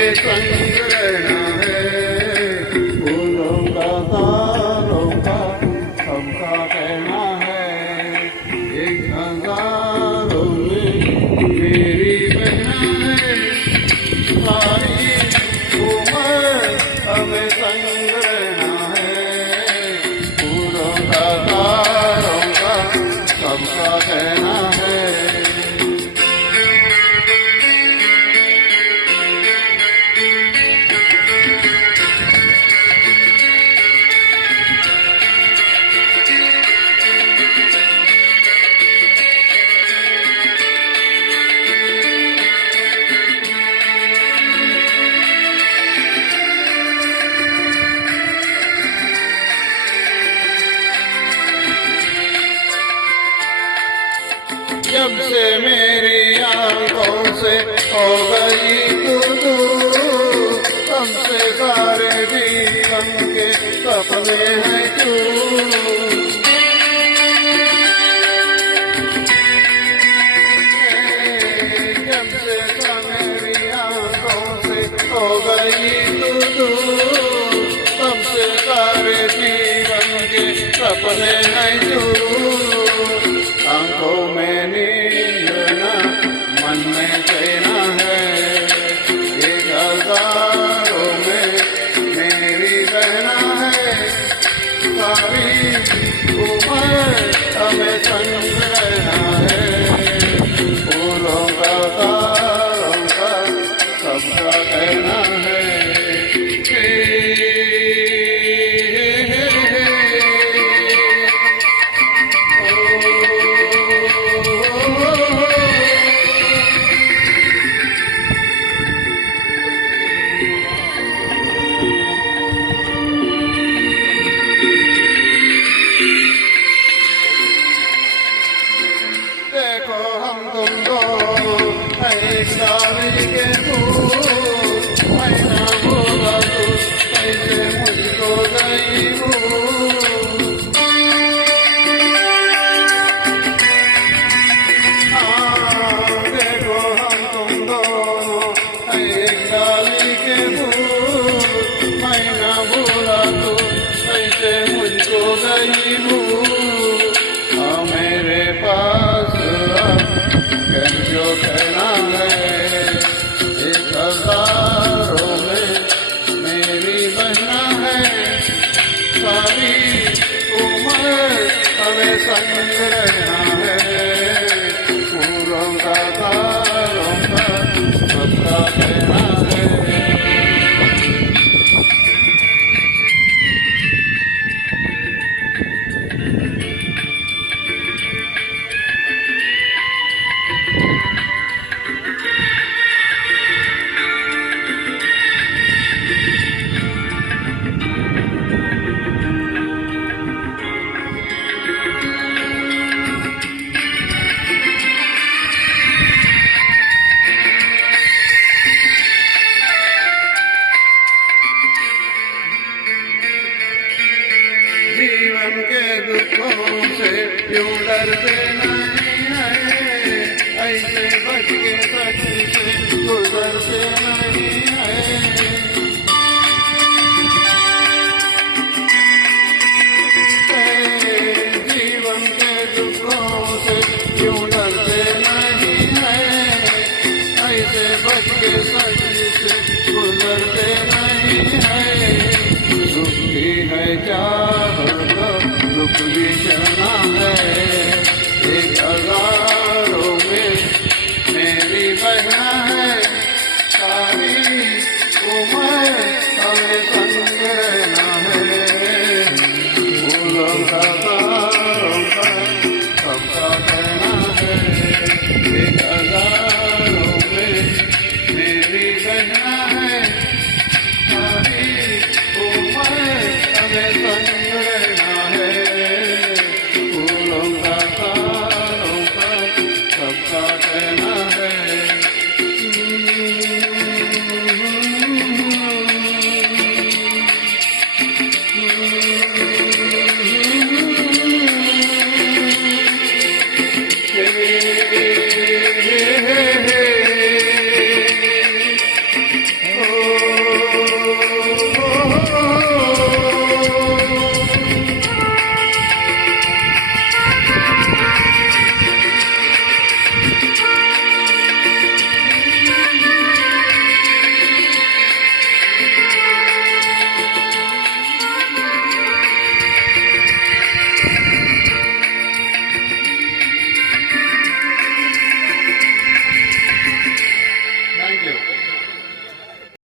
हमें संग रहना है। फूलों का तारों का सबका कहना है, एक हजारों में मेरी बहना है। सारी उम्र हमें संग रहना है। फूलों का तारों का सबका कहना है। जब से मेरी आंखों से हो गई तू दूर, तब से सारे जीवन के सपने हैं तू। जब से मेरी आंखों से हो गई तू दूर, तब से सारे जीवन के सपने हैं तू। आंखों में नींद ना, मन में चैना है, एक हजारों में मेरी बहना है। सारी उम्र हमें संग रहना है। फूलों का तारों का सबका कहना है। देखो हम तुम दोनों एक साली के फूल, मैं ना बोला तू कैसे मुझको गई भूल। देखो हम तुम दोनों एक साली के फूल, मैं ना बोला तू कैसे मुझको गई भूल। मेरे पास जो कहना है, एक हजारों में मेरी बहना है। सारी उम्र हमें संग रहना है। फूलों का तारों का सबका कहना है। जीवन के दुखों से क्यों डरते नहीं है, ऐसे बच के सच से गुजरते नहीं है। जीवन के दुखों से क्यों डरते नहीं है, ऐसे बच के सच से गुजरते नहीं है। दुखी है चाह दुख भी चलना है। एक हजारों में मेरी बहना है। सारी उम्र हमें संग रहना है। फूलों का तारों का सबका कहना है। एक हजारों में मेरी बहना